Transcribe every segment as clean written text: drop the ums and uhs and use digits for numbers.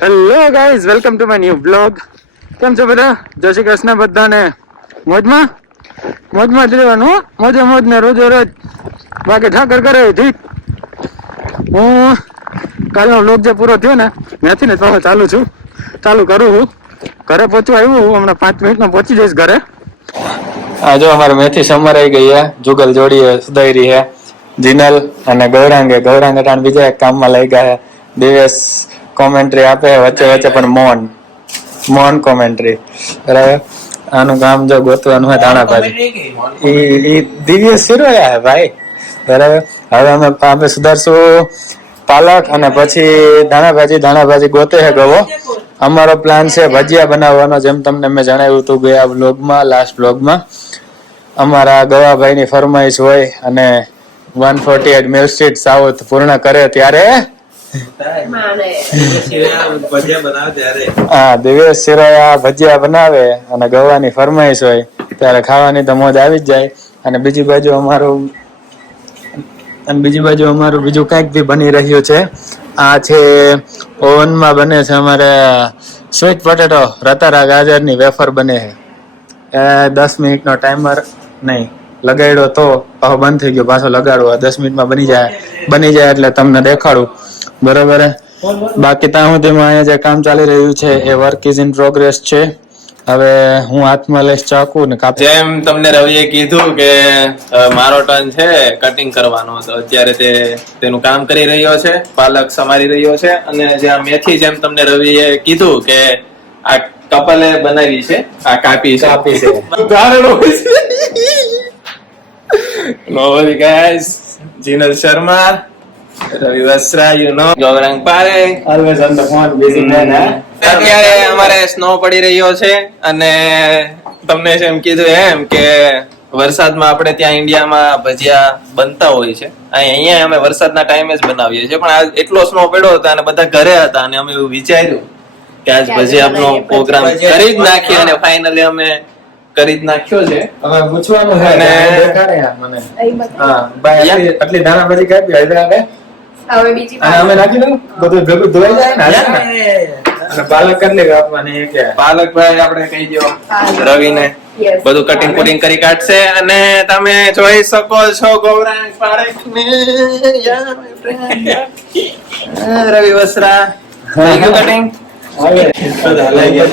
Hello guys, welcome to my new blog. કેમ છો બધા? જય શ્રી કૃષ્ણ બધાને. મોજમાં મોજમાં જ રહેવાનું હો. મોજે મોજ ને રોજે રોજ બાકી ઠાકર કરે ઠીક. હું કાલનો બ્લોગ જે પૂરો થયો ને ત્યાંથી ને પાછો ચાલુ કરું હું. ઘરે પહોંચવા આવ્યું હું, હમણાં 5 મિનિટમાં પહોંચી જઈશ ઘરે. આ જો અમારે મેથી સમરાઈ ગઈ હે, જુગલ જોડી સુધારી હે. જીનલ અને ગૌરાંગે ટાણ બીજા એક કામમાં લઈ ગયા હે. દિવસ કોમેન્ટ્રી આપે વચ્ચે વચ્ચે, પણ મોહન કોમેન્ટ્રી બરાબર. આનું કામ જો ગોતવાનું હોય ધાણાભાજી, ઈ દિવ્ય સિરોયા હે ભાઈ બરાબર. હવે અમે સુધારશું પાલક અને પછી ધાણાભાજી ગોતે હે ગવો. અમારો પ્લાન છે ભજીયા બનાવવાનો, જેમ તમને મેં જણાવ્યું હતું ગયા બ્લોગમાં, લાસ્ટ બ્લોગમાં. અમારા ગવાભાઈ ની ફરમાઈશ હોય અને 148 મિલ સ્ટ્રીટ સાઉથ પૂર્ણ કરે ત્યારે દિવેશ સિરોયા ભજીયા બનાવે અને ગવાની ફરમાઈશ હોય ત્યારે ખાવાની તો મોજ આવી જ જાય. અને બીજી બાજુ અમારું બીજું કંઈક બી બની રહ્યું છે. આ છે ઓવનમાં બને છે અમારે સ્વીટ પોટેટો રતારા ગાજરની વેફર બને છે. 10 મિનિટનો ટાઈમર નહીં લગાડ્યો તો પાછો બંધ થઈ ગયો, પાછો લગાડવો. 10 મિનિટમાં બની જાય એટલે તમને દેખાડું બરોબર. બાકી ત્યાં સુધીમાં અહીંયા જે કામ ચાલી રહ્યું છે એ વર્ક ઇઝ ઇન પ્રોગ્રેસ છે. હવે હું હાથમાં લઈશ ચાકુ ને જેમ તમને રવિએ કીધું કે મારો ટર્ન છે કટિંગ કરવાનો, તો અત્યારે તેનું કામ કરી રહ્યો છે, પાલક સમારી રહ્યો છે. અને જે આ મેથી જેમ તમને રવિએ કીધું કે આ કપલે બનાવી છે, આ કાપી છે no worry guys. Jinal Sharma, Ravi Vastra, Gaurang Parekh, always on the phone busy man. અત્યારે અમારે સ્નો પડી રહ્યો છે. અને તમને એમ કીધું એમ કે વરસાદમાં આપણે ત્યાં ઇન્ડિયામાં ભજીયા બનતા હોય છે, અહીંયા અમે વરસાદના ટાઈમે જ બનાવીએ છીએ. પણ આ એટલો સ્નો પડ્યો હતો અને બધા ઘરે હતા અને અમે એવું વિચાર્યું કે આજ ભજીયાનો પ્રોગ્રામ કરી જ નાખીએ, અને ફાઇનલી અમે કરી જ નાખ્યો છે. હવે પૂછવાનું છે ને દેખાડે મને. હા ભાઈ, આટલી દાણા બધી કાપી હવે બીજી અમે નાખી દઉં બધું ભેગું ધોઈ જાય ને. અને પાલક કેટલી કાપવાની કે પાલક ભાઈ આપણે કહી દો રવિને બધું કટિંગ કુટિંગ કરી કાઢશે. અને તમે જોઈ શકો છો ગૌરાંગ પારેખ ને રવિ વસ્ત્રા કટિંગ.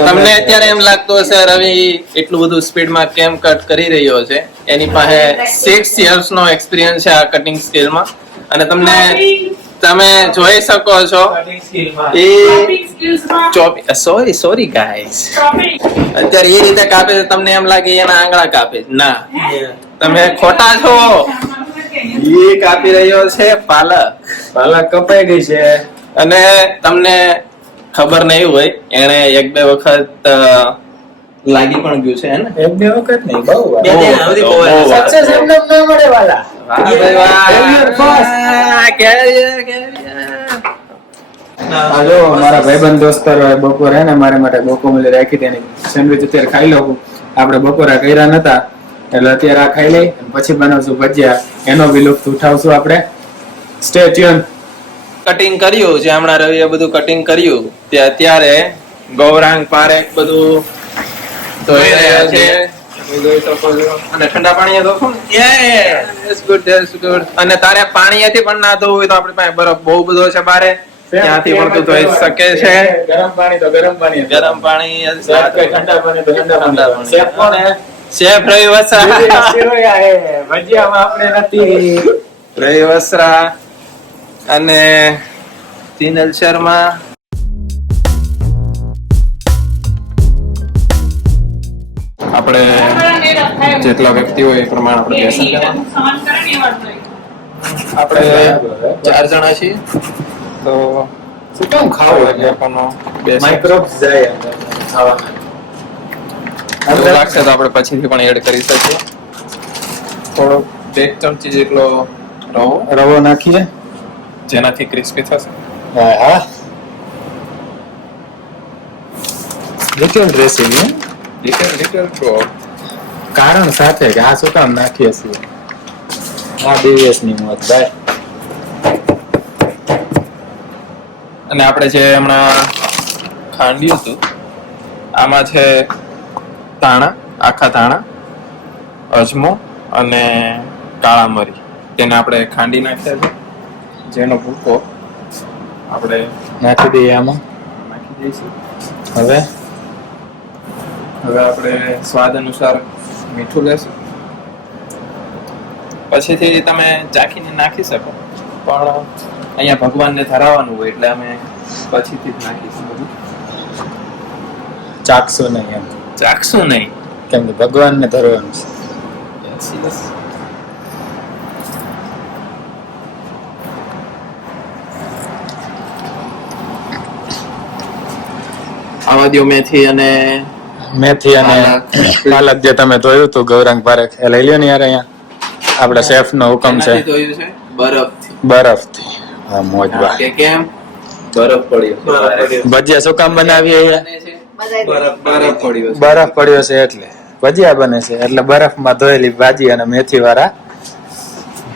તમને અત્યારે એમ લાગતું હશે રવિ એટલું બધું સ્પીડમાં કેમ કટ કરી રહ્યો છે. એની પાસે 6 years નો એક્સપિરિયન્સ છે આ કટિંગ સ્કિલમાં. અને તમે જોઈ શકો છો સોરી ગાઈસ, અત્યારે એ રીતે કાપે છે, તમને એમ લાગે એના આંગળા કાપે. ના, તમે ખોટા છો. એ કાપી રહ્યો છે પાલક કપાઈ ગઈ છે. અને તમને ખબર નહીં હોય, એને 1-2 વખત લાગી પણ ગયું છે ને. 1-2 વખત નહીં, બહુ સક્સેસ એમને ન મળે વાલા. હાલો મારા ભાઈબંધ દોસ્તારો બપોરે ને મારા માટે ગોકોમલી રાખી હતી, સેન્ડવિચ અત્યારે ખાઈ લઉં. આપણે બપોરે કર્યા નતા એટલે અત્યારે આ ખાઈ લઈ, પછી બનાવશું ભજીયા. એનો બી લુફ્ત ઉઠાવશું આપણે. Stay tune. કટિંગ કર્યું જે હમણાં રવિએ બધું કટિંગ કર્યું તે અત્યારે ગૌરાંગ પારેખ બધું ધોઈ રહ્યા છે. અને ઠંડા પાણી ધોશો ને. Yes, good good. અને તારે પાણીથી પણ ના ધોવું હોય તો આપણી પાસે બરફ બહુ બધો છે બારે, ત્યાંથી પણ તું ધોઈ શકે છે. ગરમ પાણી તો ગરમ પાણી, ઠંડા પાણી તો ઠંડા પાણી. શેફ કોણ હે? શેફ રવિ વસ્ત્રા. ભજીયામાં આપણે નથી. રવિ વસ્ત્રા અને જીનલ શર્મા. આપણે જેટલા વ્યક્તિ હોય એ પ્રમાણે આપણે બેસન લેવાનું. આપણે 4 જણા છીએ તો શું કામ ખાવું એટલે આપણનો માઇક્રોબ્સ જાય ખાવામાં. એવું લાગશે તો આપણે પછીથી પણ એડ કરી શકીએ. થોડો 1 ચમચી જેટલો રવો નાખીએ જેનાથી ક્રિસ્પી થશે. હા, લિટલ ડ્રેસિંગ લિટલ કારણ સાથે કે આ શું કામ નાખીએ છીએ. આ દિવસની મોત ભાઈ. અને આપણે જે હમણાં ખાંડ્યું હતું. આમાં છે ધાણા, આખા ધાણા, અજમો અને કાળા મરી, તેને આપણે ખાંડી નાખ્યા છે. જેનો ભૂકો આપણે નાખી દઈએ આમાં. નાખી દઈશું. હવે આપણે સ્વાદ અનુસાર મીઠું લેશું. પછીથી તમે ચાખીને નાખી શકો, પણ અહીંયા ભગવાનને ધરાવવાનું હોય એટલે અમે પછીથી જ નાખીશું બધું. ચાખશું નહીં એમ, ચાખશું નહીં, કેમ કે ભગવાનને ધરવાનું છે. Yes, yes. આવા દ્યો મેથી અને પાલક જે તમે ધોયું હતું ગૌરાંગ પારેખ, એ લઈ લ્યો ને યાર. અહીંયા આપણા શેફ નો હુકમ છે. એનાથી ધોયું છે બરફથી. બરફથી. હા, મોજબા. કે કેમ બરફ પડ્યો છે. ભજીયા શું કામ બનાવીએ અહીંયા? બરફ પડ્યો છે. બરફ પડ્યો છે એટલે ભજીયા બને છે. એટલે બરફમાં ધોયેલી ભાજી અને મેથી વાળા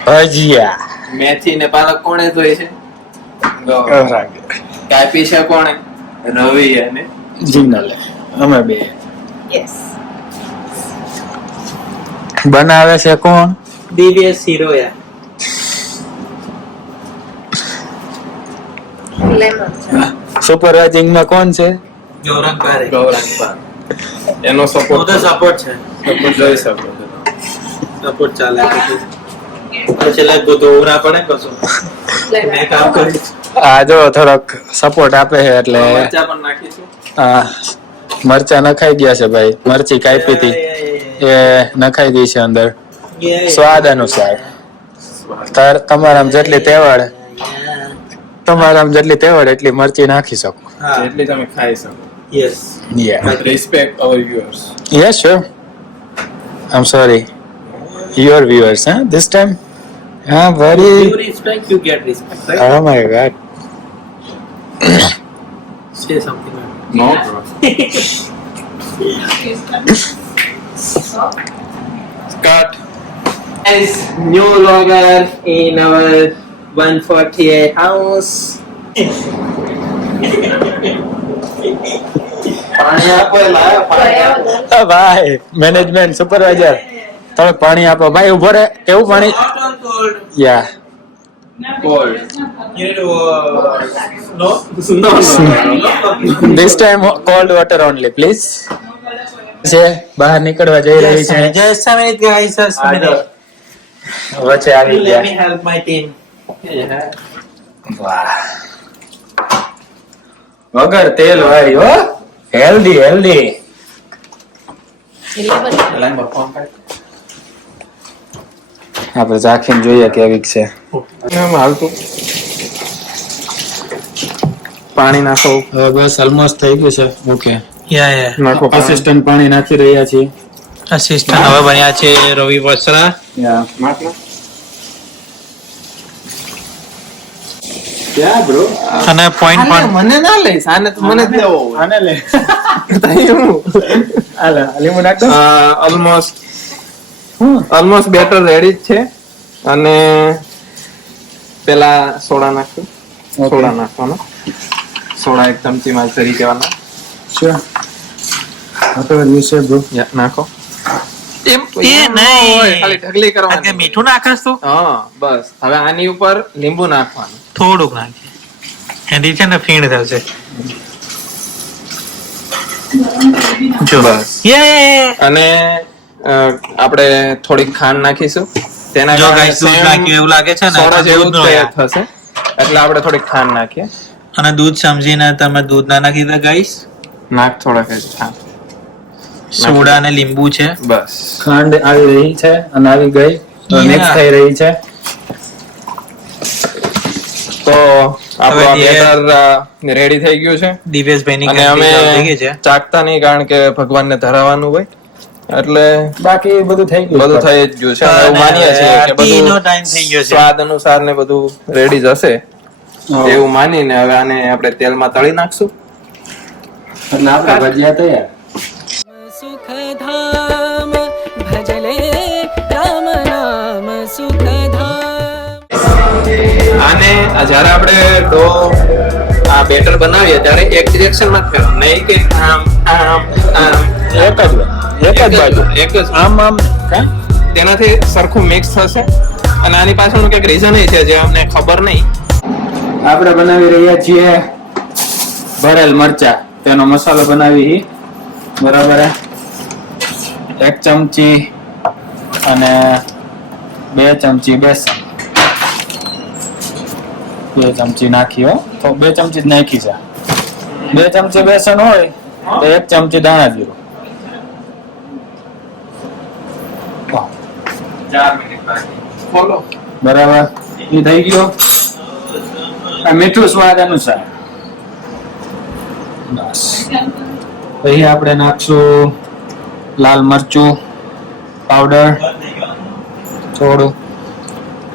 ભજીયા. મેથી ને પાલક કોણે ધોઈ છે? કાપી છે કોણે? રવિ અને જીનલે. અમે બે. Yes. બનાવે છે કોણ? દિવ્યેશ સિરોયા. Lemon. સુપરવાઇઝિંગ માં કોણ છે? ગૌરાંગ પારેખ. ગૌરાંગ પારેખ. એનો સપોર્ટ સપોર્ટ છે. જોઈ શકો છો. સપોર્ટ ચાલે પછી લાગુ તો ઉરા પડે કશું મેં કામ કરીશ. આ જો થોડોક સપોર્ટ આપે છે એટલે મરચા પણ નાખીશું. હા, મરચા નખાઈ ગયા છે ભાઈ. મરચી કાપી હતી એ નખાઈ ગઈ છે અંદર સ્વાદ અનુસાર. તમારામાં જેટલી તેવડ એટલી મરચી નાખી શકો. એટલી તમે ખાઈ શકો. Yes. Yeah. But respect our viewers. Yes, sure. I'm sorry. Your viewers, huh? This time? Yeah, very. You respect, you get respect, right? Oh my God. Say something. No, bro. Cut. As new logger in our 148 house. પાણી આપો લાયા ભાઈ management supervisor, તમે પાણી આપો ભાઈ. ઉભો રે. કેવું પાણી? યા Cold. You need to no this time cold water only please. છે બહાર નીકળવા જઈ રહી છે. Just a minute, guys. Just a minute. વચ્ચે આવી Let ગયા. me help my team. વાહ, વગર તેલ વાળી હો. હેલ્ધી આપણે ચાખીને જોઈએ કેવી છે. એમ હાલતું પાણી નાખો. હવે બસ ઓલમોસ્ટ થઈ ગયું છે. Okay, Yeah. નાખો પાણી. અસિસ્ટન્ટ પાણી નાખી રહ્યા છીએ. Assistant હવે બન્યા છે રવિ વસરા. યા નાખ નાખ. ક્યાં બ્રો? અને પોઈન્ટ આને પણ મને ના લઈશ, આને તો મને જ લેવો હોય. આને લે. હું આલે લીંબુ નાખ દો. ઓલમોસ્ટ બેટર રેડી જ છે. અને પેલા સોડા નાખશું. Okay. સોડા નાખવાનો. સોડા એક ચમચી માં સરી દેવાના. Sure. Whatever you say, bro. નાખો. એમ એ નહીં ખાલી ઢગલી કરવાની. મીઠું નાખસ તું હા, બસ. હવે આની ઉપર લીંબુ નાખવાનું. થોડુંક નાખી એની છે ને ફીણ થશે જો બસ. અને આપણે થોડીક ખાંડ નાખીશું. તેના જો કારણે ગાઈસ દૂધ નાખ્યું એવું લાગે છે ને સોડા જેવું દૂધનો જ યાર. થશે. એટલે આપણે થોડીક ખાંડ નાખીએ. અને દૂધ સમજીને તમે દૂધ ના નાખી દો ગાઈસ. નાખ થોડાક જ ખાંડ. સોડા અને લીંબુ છે બસ. ખાંડ આવી રહી છે અને આવી ગઈ મિક્સ થઈ રહી છે. તો આપણું હવે બેટર રેડી થઈ ગયું છે. દિવેશભાઈ ની અને અમે ચાખતા નહીં, કારણ કે ભગવાનને ધરાવવાનું હોય એટલે બાકી બધું થઈ ગયું. બધું થઈ જ ગયું છે. અમે એવું માનીએ છીએ કે આરતીનો બધું ટાઈમ થઈ ગયો છે. સ્વાદ અનુસાર ને બધું રેડી જ હશે એવું માનીને હવે આને આપણે તેલમાં તળી નાખશું. એટલે આપણે ભજીયા તૈયાર. सुखधाम भजले राम नाम सुखधाम. આને જ્યારે આપણે ડો આ બેટર બનાવીએ ત્યારે એક ડિરેક્શનમાં જ ફેરવો, નહીં કે આમ આમ આમ એક જ બાજુ એક જ આમ આમ કાં? તેનાથી સરખું મિક્સ થશે. અને આની પાછળનું કંઈક રીઝન એ છે જે અમને ખબર નહીં. આપણે બનાવી રહ્યા છીએ ભરેલ મરચા. તેનો મસાલો બનાવી બરાબર હે? 1 ચમચી અને 2 ચમચી બેસન. 2 ચમચી નાખી હો, તો 2 ચમચી જ નાખી છે. 2 ચમચી બેસન હોય તો 1 ચમચી દાણા જીરું. 4 મિનિટ બાકી. ખોલો. બરાબર, એ થઈ ગયો. આ મીઠું સ્વાદ અનુસાર. બસ પછી આપણે નાખશું લાલ મરચું પાવડર થોડું.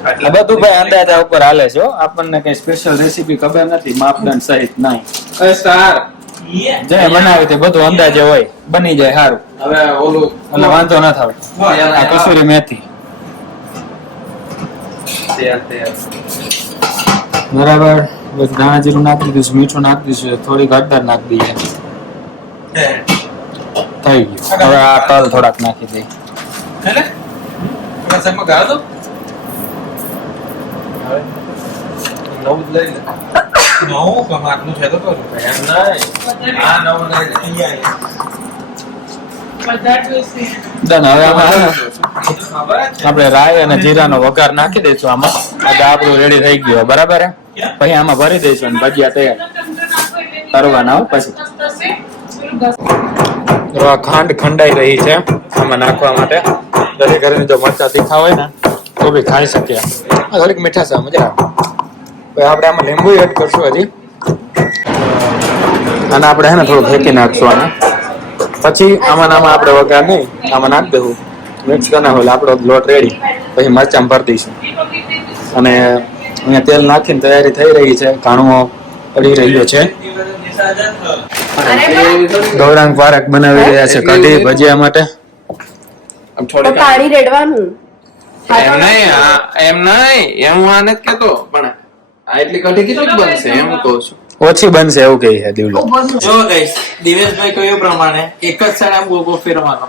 આ બધું ભાઈ અંદાજા ઉપર હાલે છે હો. આપણને કઈ સ્પેશિયલ રેસીપી ખબર નથી, માપદંડ સહિત નહીં. એ સ્ટાર જે બનાવે તે બધું અંદાજે હોય, બની જાય સારું. હવે ઓલું એટલે વાંધો ના થાય. આ કસૂરી મેથી બરાબર. બસ ધાણા જીરું નાખી દીધું, મીઠું નાખી દીધું, થોડીક હળદર નાખી દઈએ. થઈ ગયું. હવે આ તલ થોડાક નાખી દઈએ. Done. હવે આમાં આપણે રાઈ અને જીરાનો વઘાર નાખી દઈશું આમાં. એટલે આપણું રેડી થઈ ગયું બરાબર. પછી આમાં ભરી દઈશું અને ભજીયા તૈયાર કરવાના હો. પછી તો આ ખાંડ ખંડાઈ રહી છે આમાં નાખવા માટે. દરેક ઘરે જો મરચા તીખા હોય ને તો બી ખાઈ શકીએ. થોડીક મીઠાશ આવે, મજા આવે. પછી આપણે આમાં લીંબુ એડ કરશું હજી. અને આપણે હે ને થોડું ફેંકી નાખશું આને. પછી આમાં આપણે વઘાર નહીં આમાં નાખી દેવું, મિક્સ કરી નાખો એટલે આપણો લોટ રેડી. પછી મરચાં ભરી દઈશું. અને અહીંયા તેલ નાખીને તૈયારી થઈ રહી છે. ઘાણું પડી રહ્યો છે. ગૌરાંગ પારક બનાવી રહ્યા છે કઢી ભજીયા માટે. પાણી રેડવાનું એમ નહીં એમ હું આ નથી કેતો, પણ આ એટલી કઢી કેટલી બનશે એમ કહું છું. ઓછી બનશે એવું કહે છે દિવલો. જો ગાઈસ દિવેશભાઈ કહ્યું પ્રમાણે એક જ સાઈડ આમ ગોગો ફેરવાનો.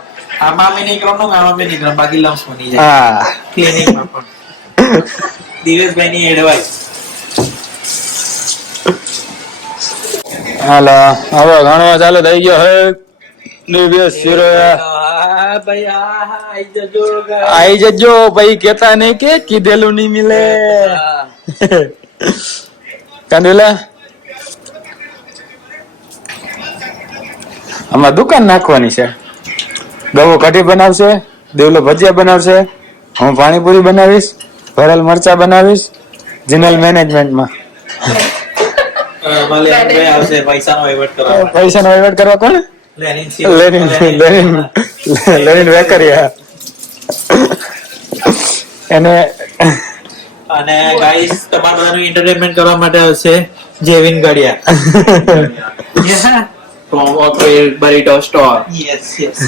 આમાં મેં નહીં કરવાનું, આમાં મેં નહીં કરવાનું, બાકી લમ્સ બની જાય હા ક્લિનિંગમાં પણ. દિવેશભાઈની એડવાઇસ. હાલો હવે ઘણો ચાલુ થઈ ગયો હે. દિવ્યેશ શિરો ભાઈ આઈ જજો આઈ જજો ભાઈ, કેતા નહીં કે કીધેલું નહીં મિલે. કાંદુલા આમાં દુકાન નાખવાની છે. ગવો કઢી બનાવશે, દેવલો ભજીયા બનાવશે, હું પાણીપુરી બનાવીશ, ભરેલ મરચા બનાવીશ. જનરલ મેનેજમેન્ટમાં આવશે પૈસાનો વહીવટ કરવા. પૈસાનો વહીવટ કરવા કોણ? લેનિન વેકરિયા. એને અને ગાઈસ તમારા બધાનું એન્ટરટેનમેન્ટ કરવા માટે આવશે Jevin Gadiya. From Oakville Burrito Store. Yes yes.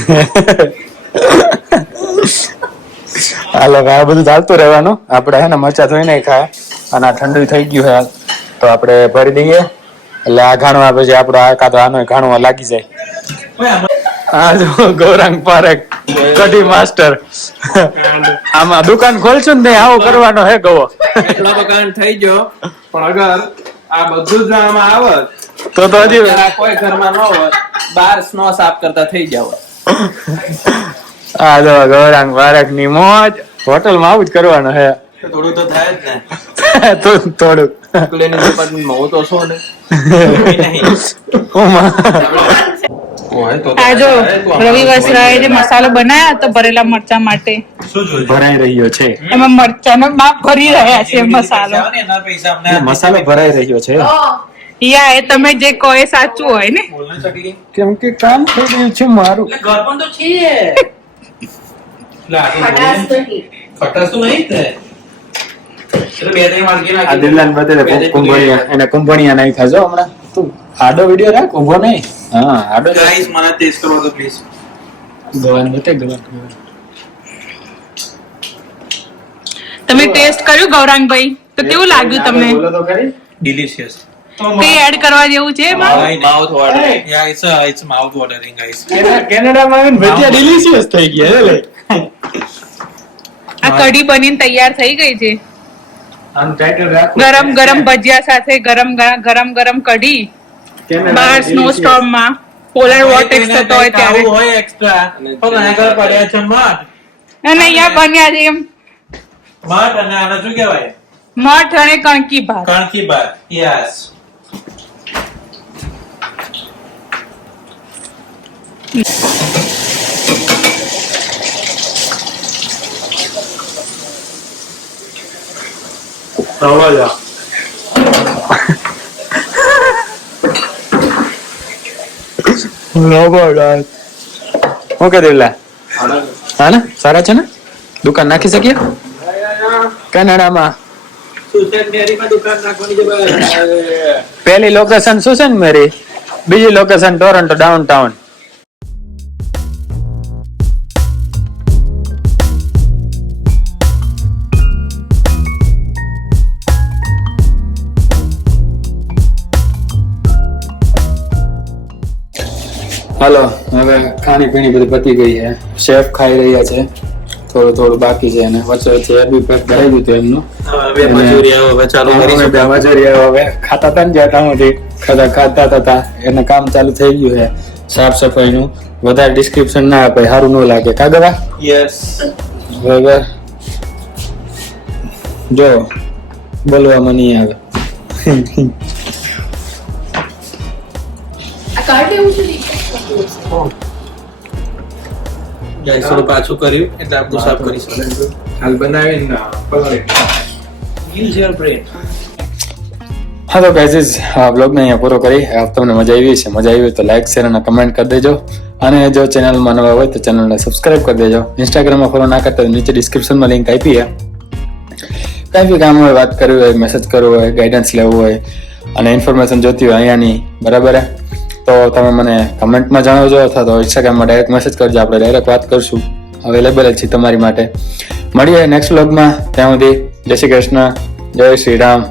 હાલો આ બધું ચાલતું રહેવાનું. આપણે હે ને મરચા ધોઈ નહીં ખાય અને આ ઠંડુ થઈ ગયું છે તો આપણે ભરી દઈએ. એટલે આ ઘાણવા પછી આપણો આ કાતો આનો ઘાણવા લાગી જાય. આ જો ગૌરાંગ પારેખ કઢી માસ્ટર. આમાં દુકાન ખોલશું ને આવો કરવાનો હે ગવો. એટલો દુકાન થઈ ગયો, પણ અગર આ બધું જ આમાં આવત તો હજી જરા કોઈ ઘરમાં ન હોત, બાર સ્નો સાફ કરતા થઈ જાવ. આ જો ગૌરાંગ પારેખ ની મોજ. હોટલમાં આવું જ કરવાનું હે. થોડું તો થાય જ ને. થોડુંક ક્લિનિંગ ડિપાર્ટમેન્ટમાં હું તો છો ને. આ જો રવિ વસરાએ જે મસાલો બનાવ્યા તો ભરેલા મરચા માટે શું જોયું? ભરાઈ રહ્યો છે. એમાં મરચાનો બાપ ભરી રહ્યા છે મસાલો. એના પૈસા અમને મસાલો ભરાઈ રહ્યો છે. યા એ તમે જે કહો એ સાચું હોય ને. બોલને ચકલી. કેમ કે કામ થઈ રહ્યું છે મારું. એટલે ઘર પણ તો છે. એટલે આગળ ખટાશ બોલીએ. નહીં. ખટાશ તો નહીં જ ને. એટલે બે ત્રણ વાટકી આ નાખી. દિલલાન બદલે કુંભણિયા એને કુંભણિયા નહીં ખાજો હમણાં. તું આડો વિડિયો રાખ, ઊભો નહીં. હા આડો ગાઈસ મને ટેસ્ટ કરવા દો પ્લીઝ. ગવાન બતે ગવાન. તમે ટેસ્ટ કર્યું ગૌરાંગભાઈ તો કેવું લાગ્યું તમને? બોલો તો ખરી. ડિલિશિયસ. કઈ એડ કરવા જેવું છે એમાં? Mouth watering. Yeah, it's mouth watering, guys. કેનેડામાં આવીને ભજીયા ડિલિશિયસ થઈ ગયા એટલે આ કઢી બનીને તૈયાર થઈ ગઈ છે. આમ ટાઈટલ રાખો. ગરમ ગરમ ભજીયા સાથે ગરમ કઢી બહાર સ્નો સ્ટોર્મ માં પોલર વોર્ટેક્સ થતો હોય ત્યારે. ખાવું હોય extra, તો આગળ પડ્યા છે મઠ. અને અહીંયા બન્યા છે એમ મઠ અને આને શું કહેવાય? મઠ અને કણકી ભાત. કણકી ભાત. Yes. ઓકે દેવલા હા ને સારા છે ને દુકાન નાખી શકીએ કેનેડામાં પહેલી લોકેશન શું છે ને મારી બીજી લોકેશન ટોરન્ટો ડાઉનટાઉન હાલો હવે ખાણી પીણી બધી પતી ગઈ છે શેફ ખાઈ રહ્યા છે થોડું બાકી છે અને વચ્ચે બી પેક કરાવી દીધું એમનું હવે મજૂરી હવે ચાલુ કરીશું. હવે ખાતા હતા ને જ્યાં ખાતા એને કામ ચાલુ થઈ ગયું છે સાફ સફાઈનું વધારે ડિસ્ક્રિપ્શન ના આપે સારું ન લાગે કાગવા Yes. બરાબર જો બોલવામાં નહીં આવે આ કાર્ડ એવું છે Guys, થોડું પાછું કર્યું એટલે આપણું સાફ કરીશું. હાલ બનાવીને હા તો ગાઈઝ આ બ્લોગને અહીંયા પૂરો કરી તમને મજા આવી છે મજા આવી હોય તો લાઈક શેર અને કમેન્ટ કરી દેજો અને જો ચેનલમાં નવા હોય તો ચેનલને સબસ્ક્રાઇબ કરી દેજો ઇન્સ્ટાગ્રામમાં ફોલો ના કરતા નીચે ડિસ્ક્રિપ્શનમાં લિંક આપી છે કાંઈ બી કામ હોય વાત કરવી હોય મેસેજ કરવો હોય ગાઈડન્સ લેવું હોય અને ઇન્ફોર્મેશન જોતી હોય અહીંયાની બરાબર તો તમે મને કમેન્ટમાં જણાવજો અથવા તો ઇન્સ્ટાગ્રામમાં ડાયરેક્ટ મેસેજ કરજો આપણે ડાયરેક્ટ વાત કરશું અવેલેબલ જ છે તમારી માટે મળીએ નેક્સ્ટ વ્લોગમાં ત્યાં સુધી જય શ્રી કૃષ્ણ જય શ્રી રામ